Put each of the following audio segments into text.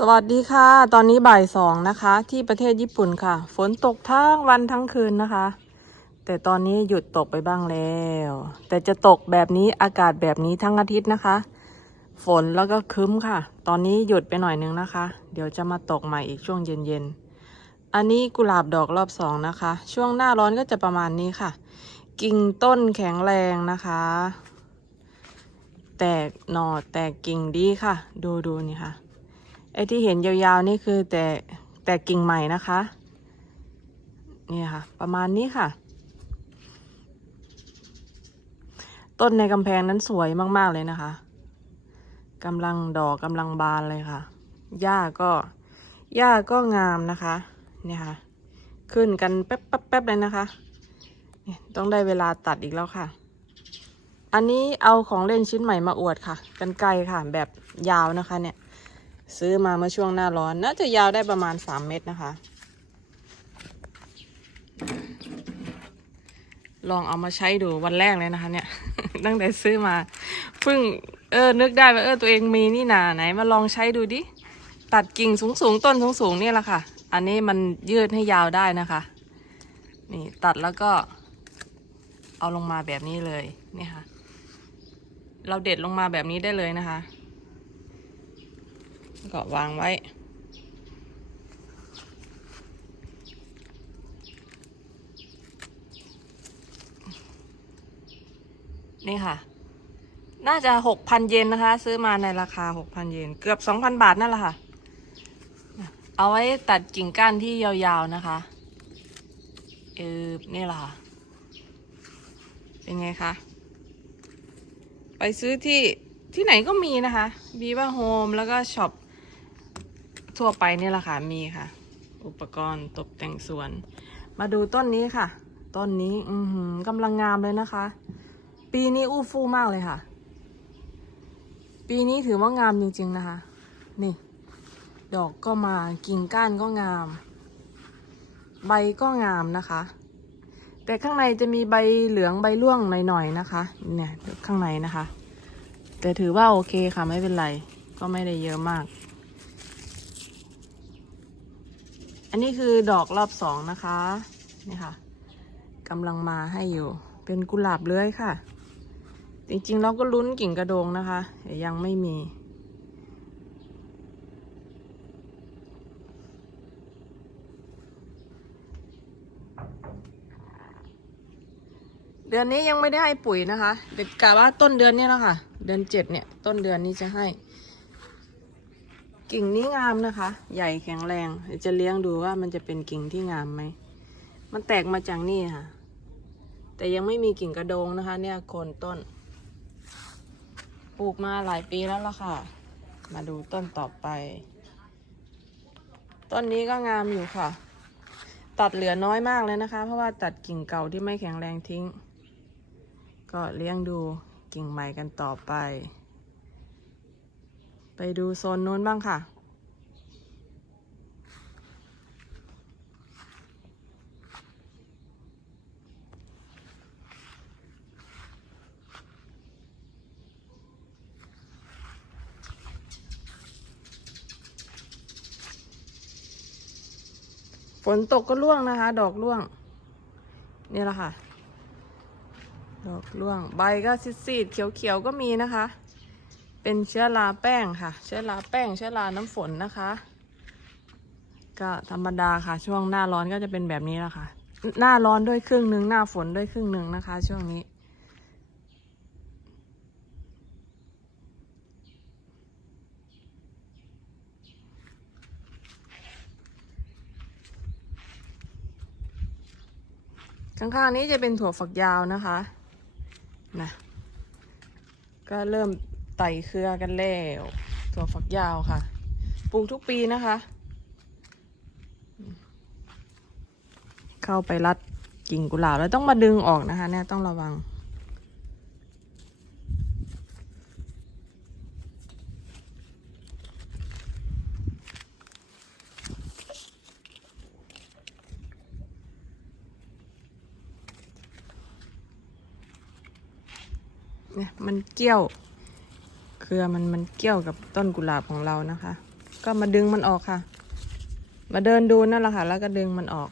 สวัสดีค่ะ ตอนนี้บ่ายสองนะคะ ที่ประเทศญี่ปุ่นค่ะ ฝนตกทั้งวันทั้งคืนนะคะ แต่ตอนนี้หยุดตกไปบ้างแล้ว แต่จะตกแบบนี้อากาศแบบนี้ทั้งอาทิตย์นะคะ ฝนแล้วก็คึ้มค่ะ ตอนนี้หยุดไปหน่อยนึงนะคะ เดี๋ยวจะมาตกใหม่อีกช่วงเย็นๆ อันนี้กุหลาบดอกรอบสองนะคะ ช่วงหน้าร้อนก็จะประมาณนี้ค่ะ กิ่งต้นแข็งแรงนะคะ แตกหน่อแตกกิ่งดีค่ะ ดูดูนี่ค่ะ ไอ้ที่เห็นยาวๆนี่คือแต่แต่กิ่งใหม่นะคะ นี่ค่ะ ประมาณนี้ค่ะ ต้นในกำแพงนั้นสวยมากๆเลยนะคะกำลังดอกกำลังบานเลยค่ะ หญ้าก็หญ้าก็งามนะคะเนี่ยค่ะ ขึ้นกันแป๊บแป๊บแป๊บเลยนะคะเนี่ยต้องได้เวลาตัดอีกแล้วค่ะ อันนี้เอาของเล่นชิ้นใหม่มาอวดค่ะ กันไกลค่ะ แบบยาวนะคะเนี่ย ซื้อมาเมื่อช่วงหน้าร้อน น่าจะยาวได้ประมาณ3เมตรนะคะ ลองเอามาใช้ดูวันแรกเลยนะคะ เนี่ย ตั้งแต่ซื้อมาเพิ่งเออ นึกได้ว่าเออตัวเองมีนี่นาไหนมาลองใช้ดูดิ ตัดกิ่งสูงสูงๆต้นสูงสูงๆเนี่ยแหละค่ะ อันนี้มันยืดให้ยาวได้นะคะ นี่ตัดแล้วก็ เอาลงมาแบบนี้เลยนี่ค่ะ เราเด็ดลงมาแบบนี้ได้เลยนะคะ ก็วางไว้ นี่ค่ะ น่าจะหกพันเยนนะคะ ซื้อมาในราคาหกพันเยน เกือบสองพันบาทนั่นแหละค่ะ เอาไว้ตัดกิ่งก้านที่ยาวๆนะคะ เออนี่แหละค่ะ เป็นไงคะ ไปซื้อที่ที่ไหนก็มีนะคะบีว่าโฮมแล้วก็ช็อป ทั่วไปนี่แหละค่ะมีค่ะ อุปกรณ์ตกแต่งสวน มาดูต้นนี้ค่ะ ต้นนี้อือหือกำลังงามเลยนะคะ ปีนี้อู้ฟู่มากเลยค่ะ ปีนี้ถือว่างามจริง ๆนะคะ นี่ ดอกก็มากิ่งก้านก็งาม ใบก็งามนะคะ แต่ข้างในจะมีใบเหลืองใบร่วงหน่อยๆนะคะ เนี่ยข้างในนะคะ แต่ถือว่าโอเคค่ะไม่เป็นไร ก็ไม่ได้เยอะมาก อั นนี้คือดอกรอบสองนะคะนี่ค่ะกำลังมาให้อยู่ เป็นกุหลาบเลื้อยค่ะ จริงๆเราก็ลุ้นกิ่งกระโดงนะคะแต่ยังไม่มีเดือนนี้ยังไม่ได้ให้ปุ๋ยนะคะ เด็กกะว่าต้นเดือนนี้แล้วค่ะ เดือนเจ็ดเนี่ย ต้นเดือนนี้จะให้ กิ่งนี้งามนะคะ ใหญ่แข็งแรงเดี๋ยวจะเลี้ยงดูว่ามันจะเป็นกิ่งที่งามไหม มันแตกมาจากนี่ค่ะ แต่ยังไม่มีกิ่งกระโดงนะคะ เนี่ยโคนต้น ปลูกมาหลายปีแล้วล่ะค่ะ มาดูต้นต่อไป ต้นนี้ก็งามอยู่ค่ะ ตัดเหลือน้อยมากเลยนะคะ เพราะว่าตัดกิ่งเก่าที่ไม่แข็งแรงทิ้ง ก็เลี้ยงดูกิ่งใหม่กันต่อไป ไปดูโซนนู้นบ้างค่ะ ฝนตกก็ร่วงนะคะ ดอกร่วง นี่แหละค่ะ ดอกร่วง ใบก็ซีดๆเขียวๆก็มีนะคะ เป็นเชื้อราแป้งค่ะ เชื้อราแป้ง เชื้อราน้ำฝนนะคะ ก็ธรรมดาค่ะ ช่วงหน้าร้อนก็จะเป็นแบบนี้แหละค่ะ หน้าร้อนด้วยครึ่งหนึ่งหน้าฝนด้วยครึ่งหนึ่งนะคะ ช่วงนี้ข้างๆนี้จะเป็นถั่วฝักยาวนะคะนะก็เริ่ม ไต่เครือกันแล้วถั่วฝักยาวค่ะ ปลูกทุกปีนะคะ เข้าไปรัดกิ่งกุหลาบแล้วต้องมาดึงออกนะคะเนี่ยต้องระวัง เนี่ยมันเกี่ยว เครือมันมันเกี่ยวกับต้นกุหลาบของเรานะคะ ก็มาดึงมันออกค่ะ มาเดินดูนั่นแหละค่ะ แล้วก็ดึงมันออก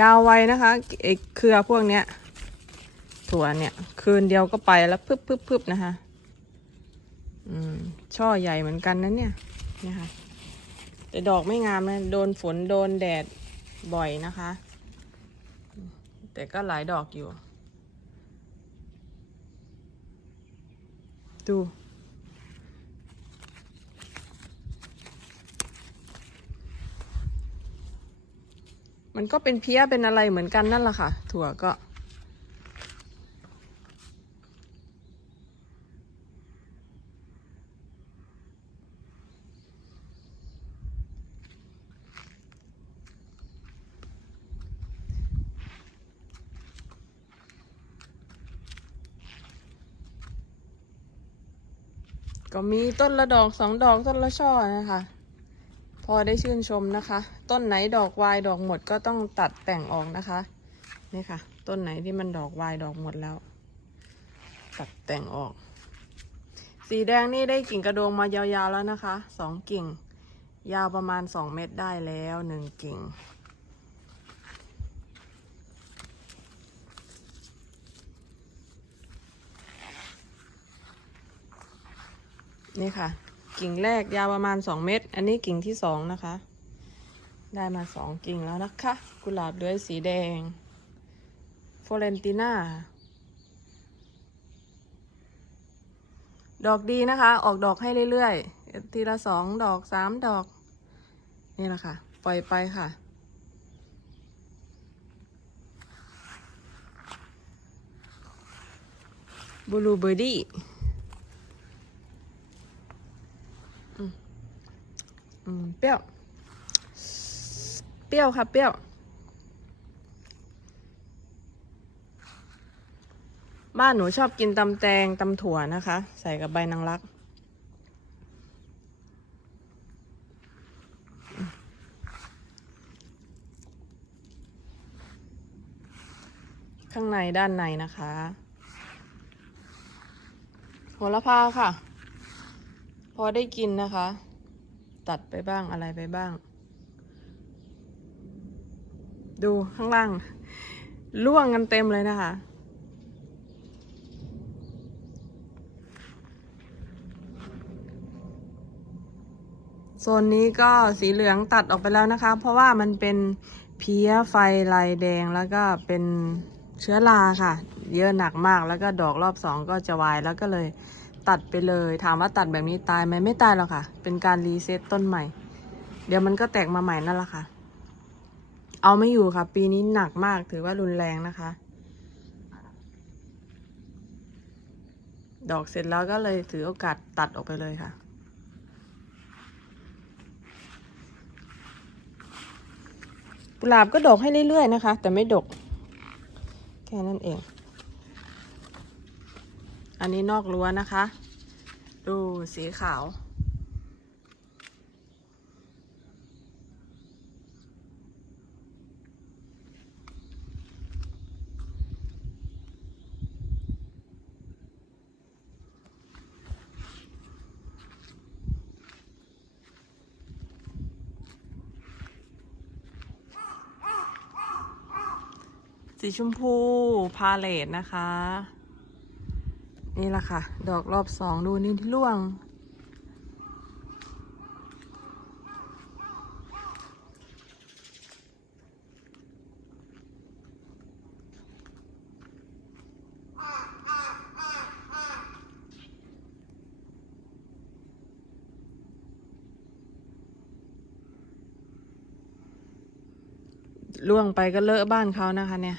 ยาวไวนะคะไอ้เครือพวกเนี้ยถั่วเนี่ย คืนเดียวก็ไปแล้วพึบพึบพึบนะคะ อืม ช่อใหญ่เหมือนกันนะเนี่ยนี่ค่ะแต่ดอกไม่งามนะ โดนฝนโดนแดดบ่อยนะคะ แต่ก็หลายดอกอยู่ ดู มันก็เป็นเพี้ยเป็นอะไรเหมือนกันนั่นแหละค่ะ ถั่วก็ ก็มีต้นละดอกสองดอกต้นละช่อนะคะ พอได้ชื่นชมนะคะ ต้นไหนดอกวายดอกหมดก็ต้องตัดแต่งออกนะคะนี่ค่ะ ต้นไหนที่มันดอกวายดอกหมดแล้ว ตัดแต่งออก สีแดงนี่ได้กิ่งกระโดงมายาวๆแล้วนะคะสองกิ่ง ยาวประมาณสองเมตรได้แล้วหนึ่งกิ่ง นี่ค่ะ กิ่งแรกยาวประมาณ2เมตร อันนี้กิ่งที่สองนะคะ ได้มาสองกิ่งแล้วนะคะ กุหลาบเลื้อยสีแดงฟอเรนติน่าดอกดีนะคะ ออกดอกให้เรื่อยๆ ทีละสองดอกสามดอก นี่แหละค่ะ ปล่อยไปค่ะ บลูเบอร์ดี้ อืมเปรี้ยว เปรี้ยวค่ะ เปรี้ยว บ้านหนูชอบกินตำแตงตำถั่วนะคะ ใส่กับใบนางรัก ข้างในด้านในนะคะโหระพาค่ะ พอได้กินนะคะ ตัดไปบ้างอะไรไปบ้าง ดูข้างล่างล่วงกันเต็มเลยนะคะโซนนี้ก็สีเหลืองตัดออกไปแล้วนะคะ เพราะว่ามันเป็นเพี้ยไฟลายแดงแล้วก็เป็นเชื้อราค่ะ เยอะหนักมากแล้วก็ดอกรอบสองก็จะวายแล้วก็เลย ตัดไปเลย ถามว่าตัดแบบนี้ตายไหมไม่ตายหรอกค่ะ เป็นการรีเซ็ตต้นใหม่ เดี๋ยวมันก็แตกมาใหม่นั่นแหละค่ะ เอาไม่อยู่ค่ะ ปีนี้หนักมากถือว่ารุนแรงนะคะ ดอกเสร็จแล้วก็เลยถือโอกาสตัดออกไปเลยค่ะกุหลาบก็ดอกให้เรื่อยๆนะคะ แต่ไม่ดก แค่นั้นเอง อันนี้นอกรั้วนะคะ ดูสีขาว สีชมพูพาเลตนะคะ นี่แหละค่ะ ดอกรอบสองดูนี่ที่ร่วง ล่วงไปก็เลอะบ้านเขานะคะเนี่ย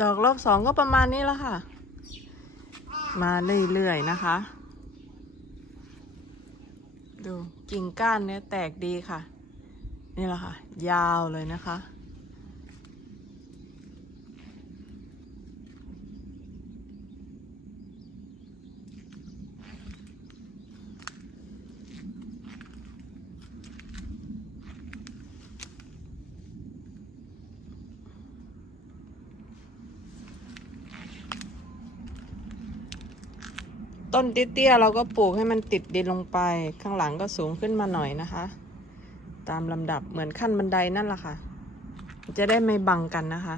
ดอกรอบสองก็ประมาณนี้แล้วค่ะ มาเรื่อยๆนะคะ ดูกิ่งก้านเนี่ยแตกดีค่ะ นี่แหละค่ะ ยาวเลยนะคะ ต้นเตี้ยๆเราก็ปลูกให้มันติดดินลงไป ข้างหลังก็สูงขึ้นมาหน่อยนะคะ ตามลำดับเหมือนขั้นบันไดนั่นแหละค่ะ จะได้ไม่บังกันนะคะ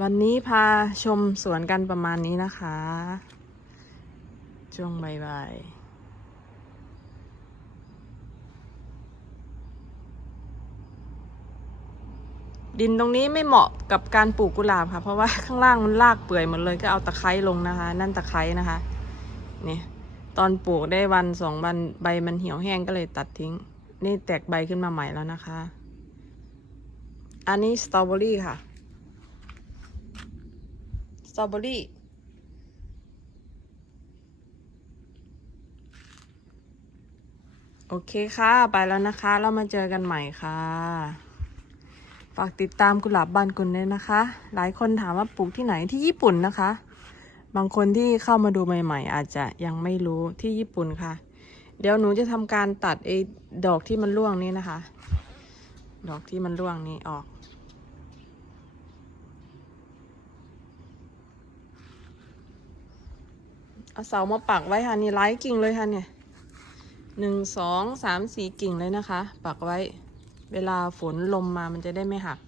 วันนี้พาชมสวนกันประมาณนี้นะคะ ช่วงบ่ายๆ ดินตรงนี้ไม่เหมาะกับการปลูกกุหลาบค่ะ เพราะว่าข้างล่างมันลากเปื่อยหมดเลยก็เอาตะไคร้ลงนะคะ นั่นตะไคร้นะคะนี่ตอนปลูกได้วันสองวันใบมันเหี่ยวแห้งก็เลยตัดทิ้ง นี่แตกใบขึ้นมาใหม่แล้วนะคะ อันนี้สตรอเบอรี่ค่ะสตรอเบอรี่โอเคค่ะ ไปแล้วนะคะ เรามาเจอกันใหม่ค่ะ ฝากติดตามกุหลาบบานกุลด้วยนะคะ หลายคนถามว่าปลูกที่ไหนที่ญี่ปุ่นนะคะ บางคนที่เข้ามาดูใหม่ ๆ อาจจะยังไม่รู้ที่ญี่ปุ่นค่ะ เดี๋ยวหนูจะทำการตัดไอ้ดอกที่มันร่วงนี้นะคะ ดอกที่มันร่วงนี้ออก เอาเสามาปักไว้ค่ะนี่ไล่กิ่งเลยค่ะเนี่ยหนึ่งสองสามสี่กิ่งเลยนะคะ ปักไว้ เวลาฝนลมมามันจะได้ไม่หัก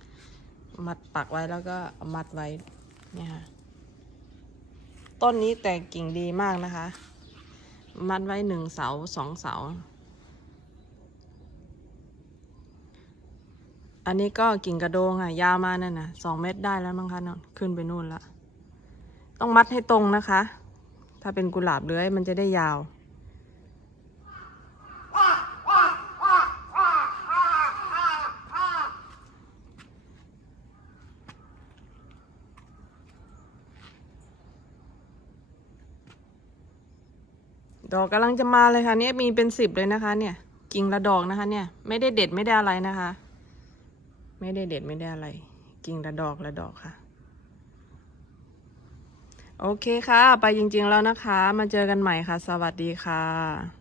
มัดปักไว้แล้วก็มัดไว้เนี่ยค่ะต้นนี้แตกกิ่งดีมากนะคะ มัดไว้หนึ่งเสาสองเสา อันนี้ก็กิ่งกระโดงค่ะ ยาวมานั่นนะสองเมตรได้แล้วมั้งคะนนขึ้นไปนู่นละ ต้องมัดให้ตรงนะคะ ถ้าเป็นกุหลาบเลื้อยมันจะได้ยาว ดอกกำลังจะมาเลยค่ะเนี่ยมีเป็นสิบเลยนะคะ เนี่ยกิ่งละดอกนะคะ เนี่ย ไม่ได้เด็ดไม่ได้อะไรนะคะ ไม่ได้เด็ดไม่ได้อะไร กิ่งละดอกละดอกค่ะ โอเคค่ะ ไปจริง ๆแล้วนะคะ มาเจอกันใหม่ค่ะ สวัสดีค่ะ